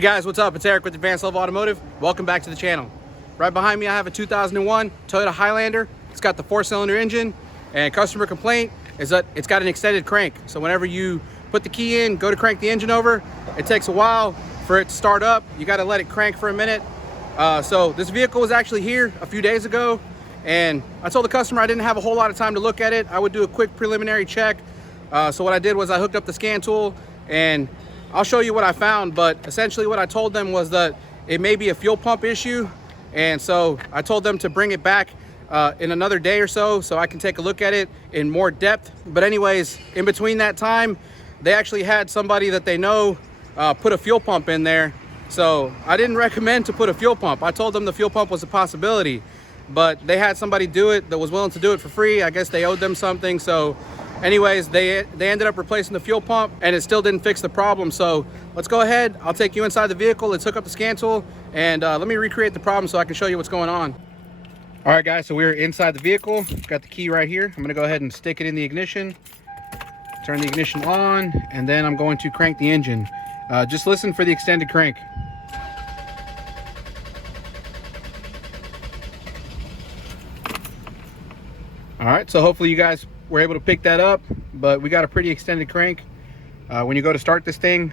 Hey guys, what's up? It's Eric with Advanced Level Automotive. Welcome back to the channel. Right behind me I have a 2001 Toyota Highlander. It's got the 4-cylinder engine, and customer complaint is that it's got an extended crank. So whenever you put the key in, go to crank the engine over, it takes a while for it to start up. You got to let it crank for a minute. So this vehicle was actually here a few days ago, and I told the customer I didn't have a whole lot of time to look at it. I would do a quick preliminary check. So what I did was I hooked up the scan tool, and I'll show you what I found, but essentially what I told them was that it may be a fuel pump issue. And so I told them to bring it back in another day or so I can take a look at it in more depth. But anyways, in between that time, they actually had somebody that they know put a fuel pump in there. So I didn't recommend to put a fuel pump. I told them the fuel pump was a possibility, but they had somebody do it that was willing to do it for free. I guess they owed them something. So anyways, they ended up replacing the fuel pump, and it still didn't fix the problem. So let's go ahead. I'll take you inside the vehicle. Let's hook up the scan tool, and let me recreate the problem so I can show you what's going on. All right, guys, so we're inside the vehicle. Got the key right here. I'm gonna go ahead and stick it in the ignition, turn the ignition on, and then I'm going to crank the engine. Just listen for the extended crank. All right, so hopefully you guys were able to pick that up, but we got a pretty extended crank when you go to start this thing.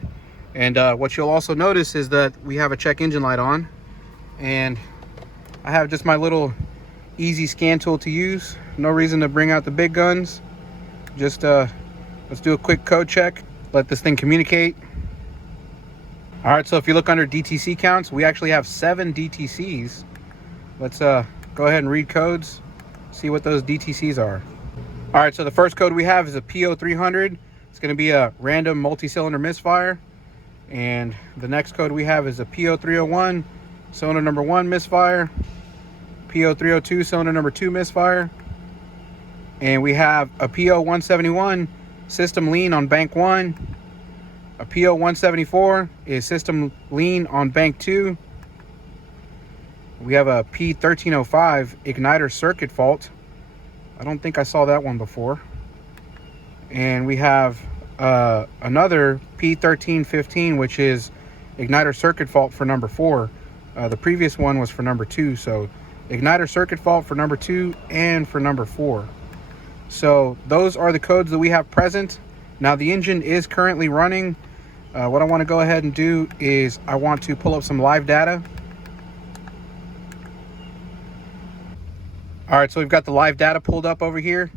And what you'll also notice is that we have a check engine light on, and I have just my little easy scan tool to use. No reason to bring out the big guns. Just let's do a quick code check, let this thing communicate. All right, so if you look under DTC counts, we actually have 7 DTCs. Let's go ahead and read codes, see what those DTCs are. All right, so the first code we have is a PO300. It's going to be a random multi-cylinder misfire. And the next code we have is a PO301, cylinder number 1 misfire. PO302, cylinder number 2 misfire. And we have a PO171, system lean on bank 1. A PO174 is system lean on bank 2. We have a P1305 igniter circuit fault. I don't think I saw that one before. And we have another P1315, which is igniter circuit fault for number 4. The previous one was for number 2, so igniter circuit fault for number 2 and for number 4. So those are the codes that we have present. Now the engine is currently running. What I want to go ahead and do is I want to pull up some live data. All right, so we've got the live data pulled up over here,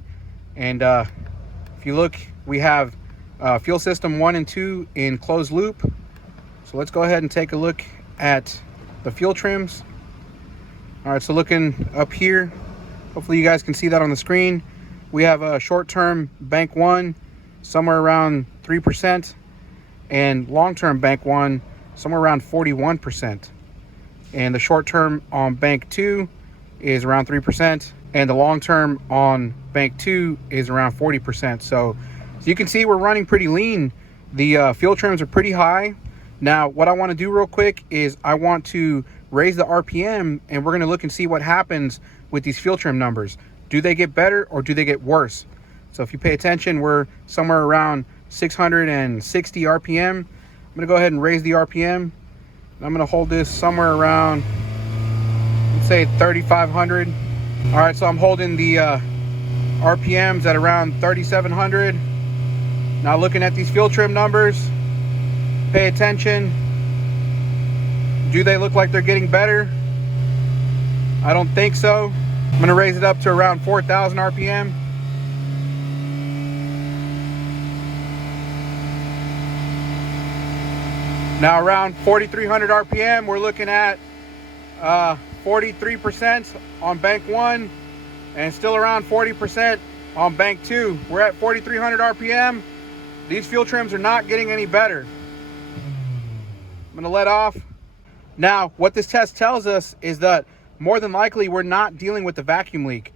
and if you look, we have fuel system 1 and 2 in closed loop. So let's go ahead and take a look at the fuel trims. All right, so looking up here, hopefully you guys can see that on the screen. We have a short-term bank 1 somewhere around 3%, and long-term bank 1 somewhere around 41%. And the short-term on bank 2 is around 3%, and the long-term on bank 2 is around 40%. So you can see we're running pretty lean. The fuel trims are pretty high. Now what I want to do real quick is I want to raise the RPM, and we're going to look and see what happens with these fuel trim numbers. Do they get better or do they get worse? So if you pay attention, we're somewhere around 660 RPM. I'm going to go ahead and raise the RPM. I'm going to hold this somewhere around, let's say 3,500. All right, so I'm holding the RPMs at around 3,700. Now looking at these fuel trim numbers, pay attention. Do they look like they're getting better? I don't think so. I'm going to raise it up to around 4,000 RPM. Now around 4,300 RPM, we're looking at 43% on bank 1 and still around 40% on bank 2. We're at 4,300 RPM. These fuel trims are not getting any better. I'm going to let off. Now, what this test tells us is that more than likely we're not dealing with the vacuum leak.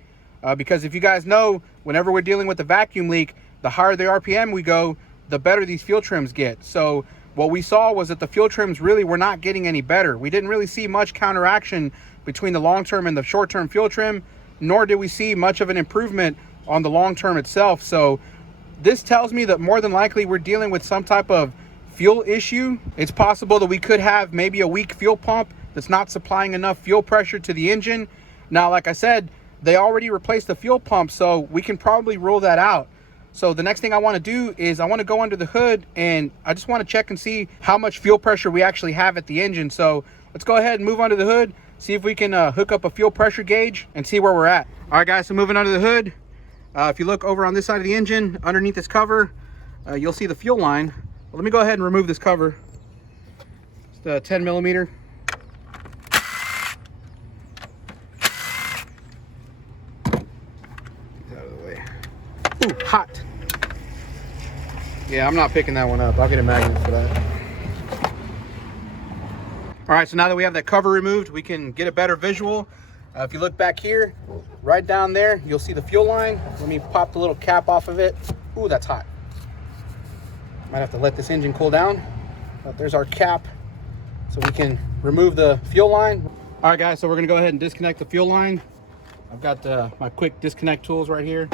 Because if you guys know, whenever we're dealing with the vacuum leak, the higher the RPM we go, the better these fuel trims get. So what we saw was that the fuel trims really were not getting any better. We didn't really see much counteraction between the long-term and the short-term fuel trim, nor did we see much of an improvement on the long-term itself. So this tells me that more than likely we're dealing with some type of fuel issue. It's possible that we could have maybe a weak fuel pump that's not supplying enough fuel pressure to the engine. Now, like I said, they already replaced the fuel pump, so we can probably rule that out. So the next thing I want to do is I want to go under the hood, and I just want to check and see how much fuel pressure we actually have at the engine. So let's go ahead and move under the hood, see if we can hook up a fuel pressure gauge and see where we're at. All right, guys, so moving under the hood, if you look over on this side of the engine, underneath this cover, you'll see the fuel line. Well, let me go ahead and remove this cover. It's a 10 millimeter. Ooh, hot. Yeah, I'm not picking that one up. I'll get a magnet for that. All right, so now that we have that cover removed, we can get a better visual. If you look back here, right down there, you'll see the fuel line. Let me pop the little cap off of it. Ooh, that's hot. Might have to let this engine cool down. But there's our cap, so we can remove the fuel line. All right, guys, so we're gonna go ahead and disconnect the fuel line. I've got my quick disconnect tools right here.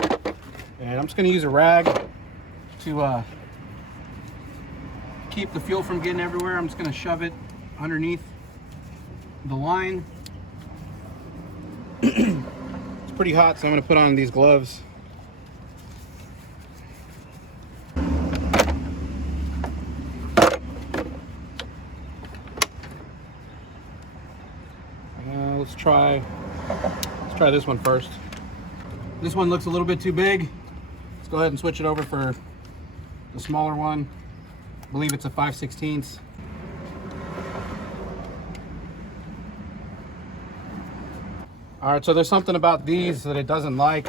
And I'm just going to use a rag to keep the fuel from getting everywhere. I'm just going to shove it underneath the line. It's pretty hot, so I'm going to put on these gloves. Let's try this one first. This one looks a little bit too big. Go ahead and switch it over for the smaller one. I believe it's a 5/16. All right, so there's something about these that it doesn't like.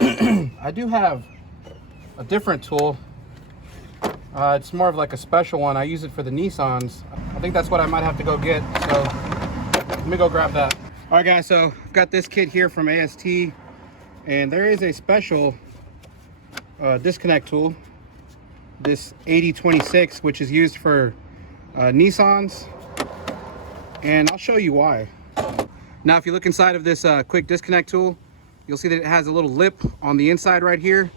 I do have a different tool. It's more of like a special one. I use it for the Nissans. I think that's what I might have to go get. So let me go grab that. All right, guys, so I've got this kit here from AST, and there is a special disconnect tool, this 8026, which is used for Nissans, and I'll show you why. Now, if you look inside of this quick disconnect tool, you'll see that it has a little lip on the inside right here.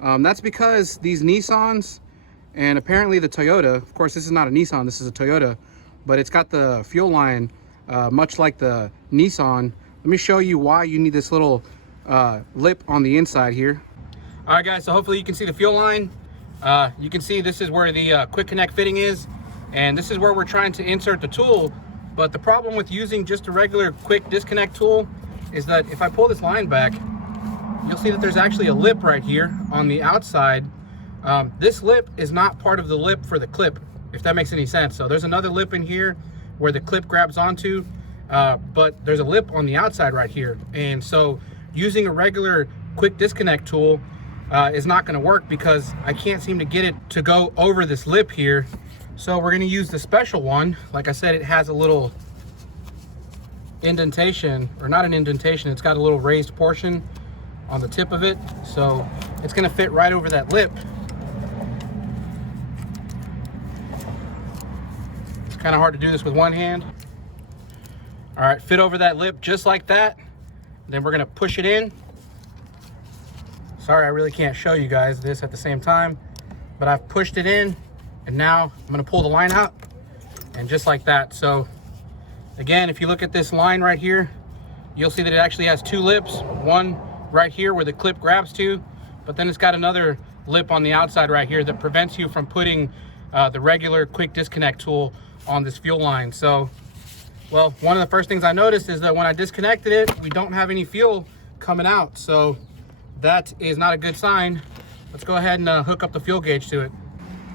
That's because these Nissans, and apparently the Toyota, of course this is not a Nissan, this is a Toyota, but it's got the fuel line much like the Nissan. Let me show you why you need this little lip on the inside here. All right, guys, so hopefully you can see the fuel line. You can see this is where the quick connect fitting is, and this is where we're trying to insert the tool. But the problem with using just a regular quick disconnect tool is that if I pull this line back, you'll see that there's actually a lip right here on the outside. This lip is not part of the lip for the clip, if that makes any sense. So there's another lip in here where the clip grabs onto, but there's a lip on the outside right here. And so using a regular quick disconnect tool is not going to work because I can't seem to get it to go over this lip here. So we're going to use the special one. Like I said, it has a little indentation, or not an indentation, it's got a little raised portion on the tip of it, so it's going to fit right over that lip. It's kind of hard to do this with one hand. All right, fit over that lip just like that. Then we're going to push it in. Sorry, I really can't show you guys this at the same time, but I've pushed it in, and now I'm going to pull the line out, and just like that. So again, if you look at this line right here, you'll see that it actually has two lips, one right here where the clip grabs to, but then it's got another lip on the outside right here that prevents you from putting the regular quick disconnect tool on this fuel line. So, well, one of the first things I noticed is that when I disconnected it, we don't have any fuel coming out. So that is not a good sign. Let's go ahead and hook up the fuel gauge to it.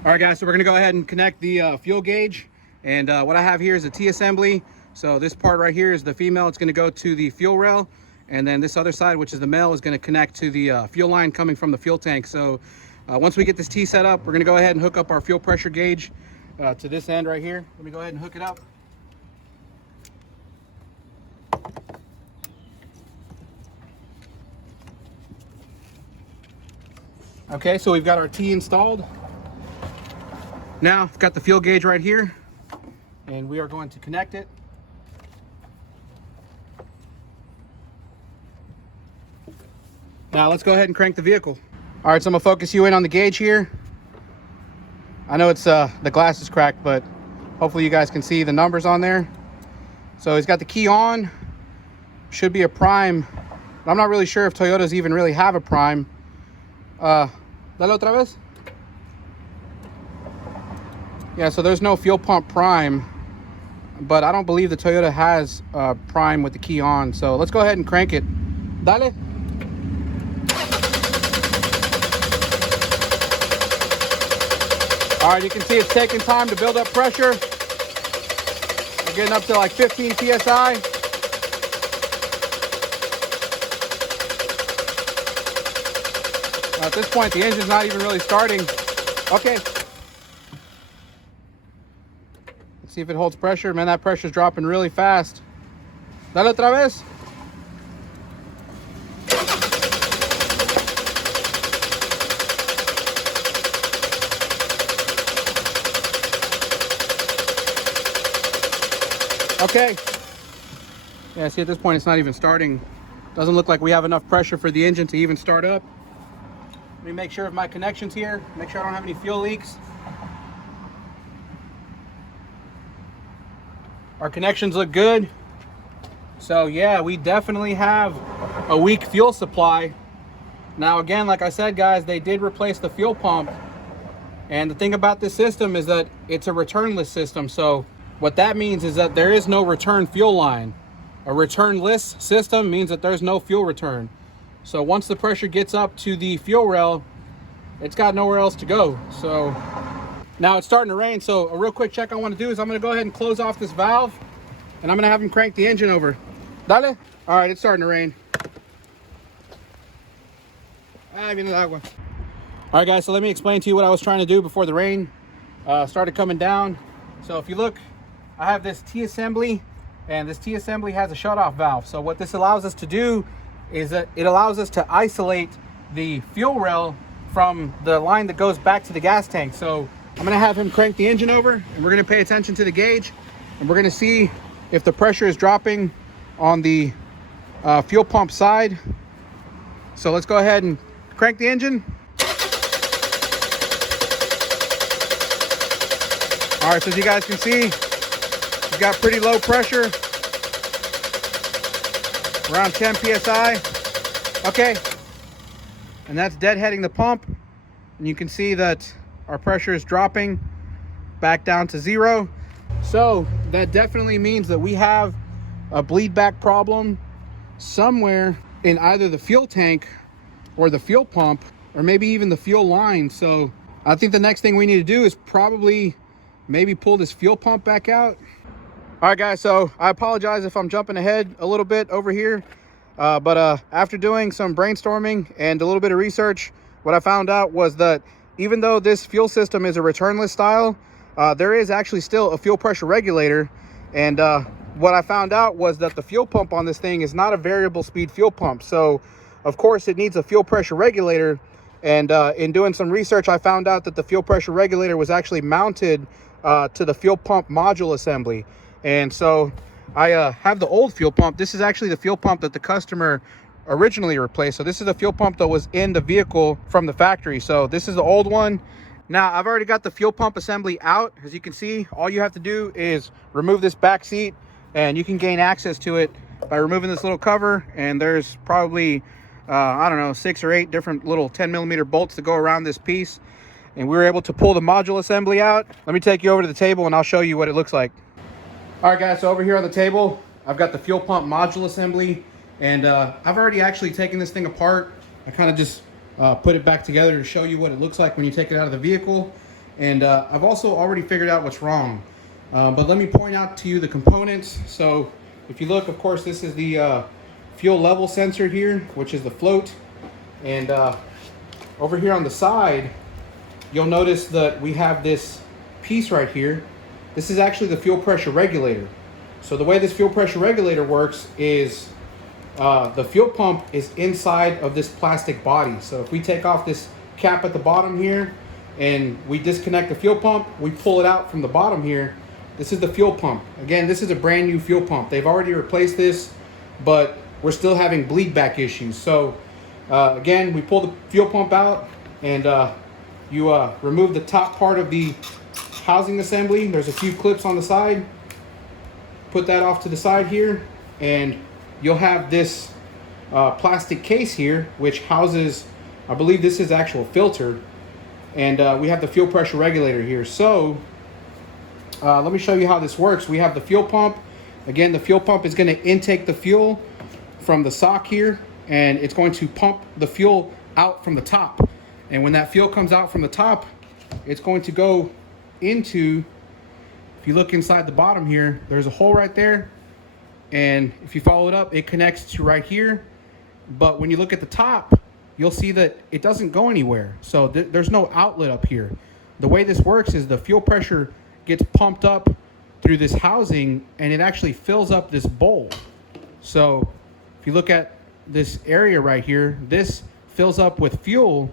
All right, guys, so we're gonna go ahead and connect the fuel gauge. And what I have here is a T-assembly. So this part right here is the female. It's gonna go to the fuel rail. And then this other side, which is the male, is gonna connect to the fuel line coming from the fuel tank. So once we get this T set up, we're gonna go ahead and hook up our fuel pressure gauge to this end right here. Let me go ahead and hook it up. Okay, so we've got our T installed. Now I've got the fuel gauge right here, and we are going to connect it. Now let's go ahead and crank the vehicle. All right, so I'm gonna focus you in on the gauge here. I know it's the glass is cracked, but hopefully you guys can see the numbers on there. So he's got the key on, should be a prime. I'm not really sure if Toyotas even really have a prime. Dale otra vez. Yeah, so there's no fuel pump prime, but I don't believe the Toyota has prime with the key on. So let's go ahead and crank it. Dale. All right, you can see it's taking time to build up pressure. We're getting up to like 15 PSI. At this point, the engine's not even really starting. Okay. Let's see if it holds pressure. Man, that pressure's dropping really fast. Dale otra vez. Okay. Yeah, see, at this point, it's not even starting. Doesn't look like we have enough pressure for the engine to even start up. Let me make sure of my connections here. Make sure I don't have any fuel leaks. Our connections look good. So yeah, we definitely have a weak fuel supply. Now again, like I said, guys, they did replace the fuel pump. And the thing about this system is that it's a returnless system. So what that means is that there is no return fuel line. A returnless system means that there's no fuel return. So once the pressure gets up to the fuel rail, it's got nowhere else to go. So now it's starting to rain. So a real quick check I want to do is I'm going to go ahead and close off this valve, and I'm going to have him crank the engine over. Dale. All right, it's starting to rain. Viene el agua. All right, guys, so let me explain to you what I was trying to do before the rain started coming down. So if you look, I have this T-assembly, and this T-assembly has a shutoff valve. So what this allows us to do is that it allows us to isolate the fuel rail from the line that goes back to the gas tank. So I'm gonna have him crank the engine over, and we're gonna pay attention to the gauge, and we're gonna see if the pressure is dropping on the fuel pump side. So let's go ahead and crank the engine. All right, so as you guys can see, we've got pretty low pressure, around 10 PSI. Okay, and that's deadheading the pump. And you can see that our pressure is dropping back down to 0. So that definitely means that we have a bleed back problem somewhere in either the fuel tank or the fuel pump, or maybe even the fuel line. So I think the next thing we need to do is probably maybe pull this fuel pump back out. All right, guys, so I apologize if I'm jumping ahead a little bit over here. But after doing some brainstorming and a little bit of research, what I found out was that even though this fuel system is a returnless style, there is actually still a fuel pressure regulator. And what I found out was that the fuel pump on this thing is not a variable speed fuel pump. So of course it needs a fuel pressure regulator. And in doing some research, I found out that the fuel pressure regulator was actually mounted to the fuel pump module assembly. And so I have the old fuel pump. This is actually the fuel pump that the customer originally replaced. So this is the fuel pump that was in the vehicle from the factory. So this is the old one. Now I've already got the fuel pump assembly out. As you can see, all you have to do is remove this back seat, and you can gain access to it by removing this little cover. And there's probably, I don't know, 6 or 8 different little 10mm bolts that go around this piece. And we were able to pull the module assembly out. Let me take you over to the table and I'll show you what it looks like. All right, guys, so over here on the table, I've got the fuel pump module assembly, and I've already actually taken this thing apart. I kind of just put it back together to show you what it looks like when you take it out of the vehicle. And I've also already figured out what's wrong. But let me point out to you the components. So if you look, of course, this is the fuel level sensor here, which is the float. And over here on the side, you'll notice that we have this piece right here. This is actually the fuel pressure regulator. So the way this fuel pressure regulator works is the fuel pump is inside of this plastic body. So if we take off this cap at the bottom here and we disconnect the fuel pump, we pull it out from the bottom here. This is the fuel pump. Again, this is a brand new fuel pump. They've already replaced this, but we're still having bleed back issues. So again, we pull the fuel pump out, and you remove the top part of the housing assembly. There's a few clips on the side. Put that off to the side here, and you'll have this plastic case here, which houses, I believe this is actual filter, and we have the fuel pressure regulator here. So let me show you how this works. We have the fuel pump. Again, the fuel pump is going to intake the fuel from the sock here, and it's going to pump the fuel out from the top. And when that fuel comes out from the top, it's going to go into, if you look inside the bottom here, there's a hole right there. And if you follow it up, it connects to right here. But when you look at the top, you'll see that it doesn't go anywhere. So there's no outlet up here. The way this works is the fuel pressure gets pumped up through this housing, and it actually fills up this bowl. So if you look at this area right here, this fills up with fuel.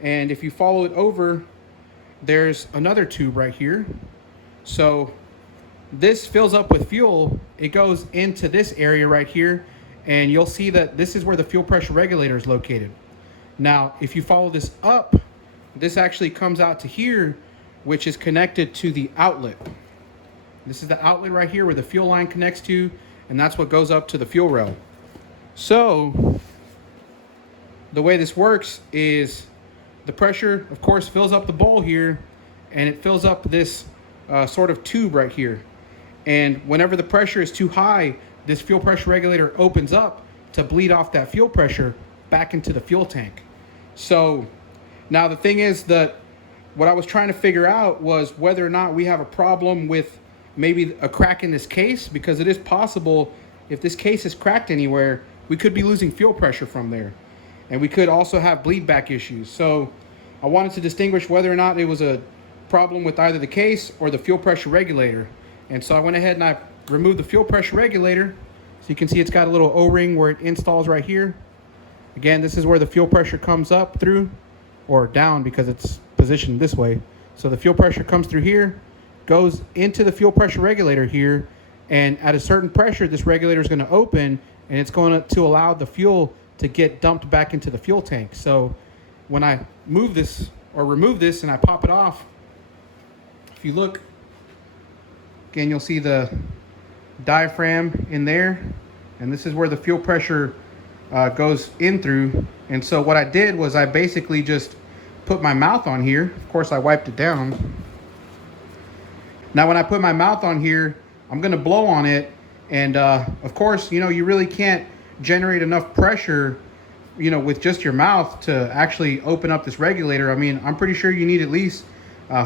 And if you follow it over, there's another tube right here. So this fills up with fuel. It goes into this area right here, and you'll see that this is where the fuel pressure regulator is located. Now, if you follow this up, this actually comes out to here, which is connected to the outlet. This is the outlet right here where the fuel line connects to, and that's what goes up to the fuel rail. So the way this works is the pressure, of course, fills up the bowl here, and it fills up this sort of tube right here. And whenever the pressure is too high, this fuel pressure regulator opens up to bleed off that fuel pressure back into the fuel tank. So now the thing is that what I was trying to figure out was whether or not we have a problem with maybe a crack in this case, because it is possible if this case is cracked anywhere, we could be losing fuel pressure from there. And we could also have bleed back issues. So I wanted to distinguish whether or not it was a problem with either the case or the fuel pressure regulator. And so I went ahead and I removed the fuel pressure regulator. So you can see it's got a little O-ring where it installs right here. Again, this is where the fuel pressure comes up through, or down because it's positioned this way. So the fuel pressure comes through here, goes into the fuel pressure regulator here, and at a certain pressure, this regulator is going to open, and it's going to allow the fuel to get dumped back into the fuel tank. So when I move this or remove this and I pop it off, if you look, again, you'll see the diaphragm in there, and this is where the fuel pressure goes in through. And so what I did was I basically just put my mouth on here. Of course, I wiped it down. Now when I put my mouth on here, I'm going to blow on it, and of course, you know, you really can't generate enough pressure, you know, with just your mouth to actually open up this regulator. I mean, I'm pretty sure you need at least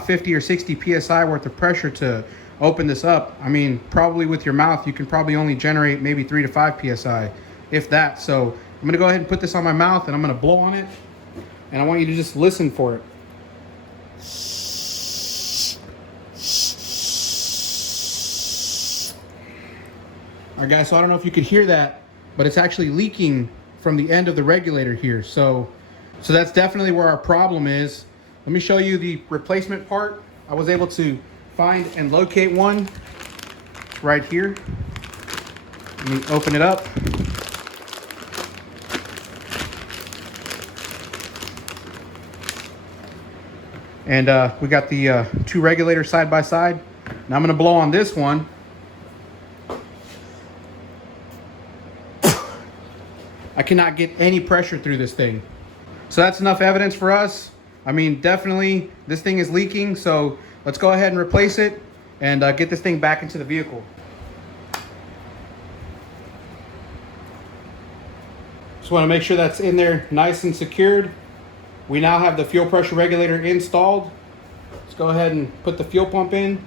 50 or 60 psi worth of pressure to open this up. I mean, probably with your mouth, you can probably only generate maybe 3 to 5 psi, if that. So I'm going to go ahead and put this on my mouth, and I'm going to blow on it, and I want you to just listen for it. All right, guys, so I don't know if you could hear that, but it's actually leaking from the end of the regulator here. So that's definitely where our problem is. Let me show you the replacement part. I was able to find and locate one right here. Let me open it up. And we got the two regulators side by side. Now I'm going to blow on this one. I cannot get any pressure through this thing. So that's enough evidence for us. I mean, definitely this thing is leaking. So let's go ahead and replace it and get this thing back into the vehicle. Just want to make sure that's in there nice and secured. We now have the fuel pressure regulator installed. Let's go ahead and put the fuel pump in.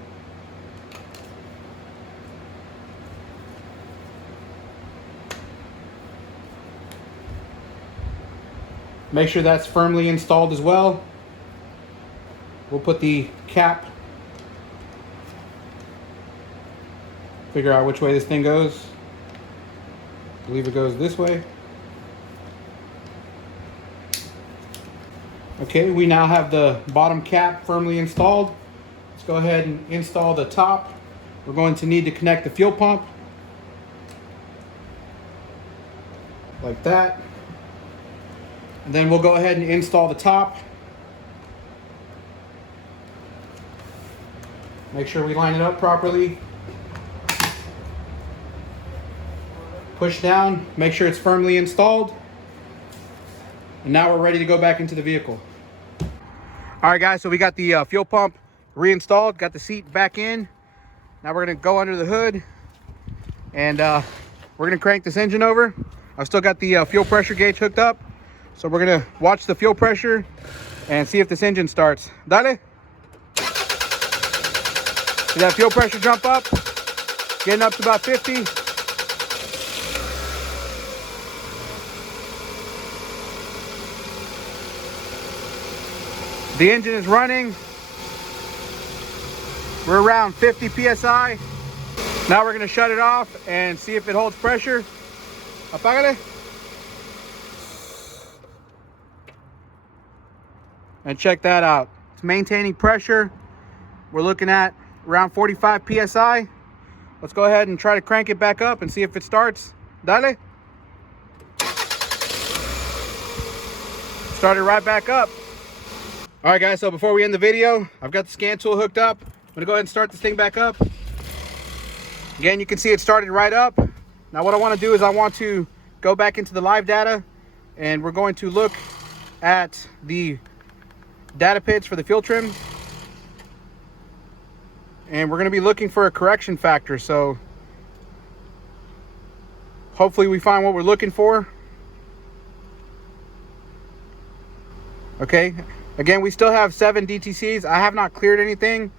Make sure that's firmly installed as well. We'll put the cap. Figure out which way this thing goes. I believe it goes this way. Okay, we now have the bottom cap firmly installed. Let's go ahead and install the top. We're going to need to connect the fuel pump. Like that. And then we'll go ahead and install the top. Make sure we line it up properly. Push down, make sure it's firmly installed. And now we're ready to go back into the vehicle. All right, guys, so we got the fuel pump reinstalled, got the seat back in. Now we're gonna go under the hood and we're gonna crank this engine over. I've still got the fuel pressure gauge hooked up. So we're gonna watch the fuel pressure and see if this engine starts. Dale. See that fuel pressure jump up? Getting up to about 50. The engine is running. We're around 50 PSI. Now we're gonna shut it off and see if it holds pressure. Apágale. And check that out. It's maintaining pressure. We're looking at around 45 PSI. Let's go ahead and try to crank it back up and see if it starts. Dale. Started right back up. All right, guys, so before we end the video, I've got the scan tool hooked up. I'm gonna go ahead and start this thing back up. Again, you can see it started right up. Now what I wanna do is I want to go back into the live data and we're going to look at the data pits for the fuel trim. And we're gonna be looking for a correction factor. So hopefully we find what we're looking for. Okay. Again, we still have 7 DTCs. I have not cleared anything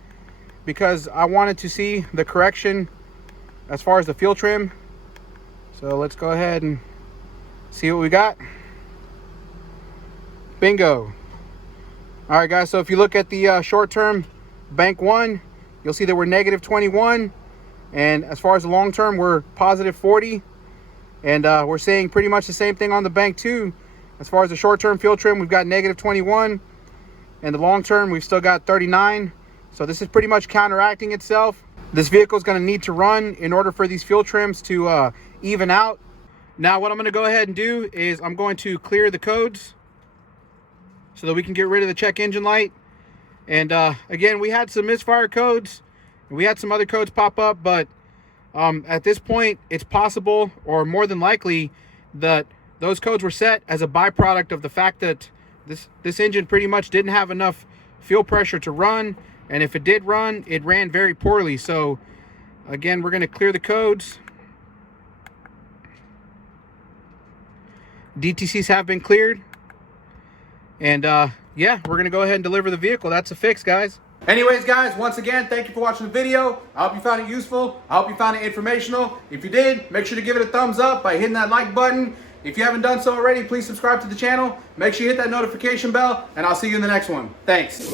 because I wanted to see the correction as far as the fuel trim. So let's go ahead and see what we got. Bingo. All right, guys, so if you look at the short-term bank 1, you'll see that we're negative 21. And as far as the long-term, we're positive 40. And we're seeing pretty much the same thing on the bank 2. As far as the short-term fuel trim, we've got negative 21. And the long term, we've still got 39. So this is pretty much counteracting itself. This vehicle is going to need to run in order for these fuel trims to even out. Now what I'm going to go ahead and do is I'm going to clear the codes so that we can get rid of the check engine light. And again, we had some misfire codes and we had some other codes pop up, but at this point it's possible, or more than likely, that those codes were set as a byproduct of the fact that this engine pretty much didn't have enough fuel pressure to run, and if it did run, it ran very poorly. So again, we're going to clear the codes. DTCs have been cleared, and yeah, we're going to go ahead and deliver the vehicle. That's a fix, guys. Anyways, guys, once again, thank you for watching the video. I hope you found it useful. I hope you found it informational. If you did, make sure to give it a thumbs up by hitting that like button. If you haven't done so already, please subscribe to the channel. Make sure you hit that notification bell, and I'll see you in the next one. Thanks.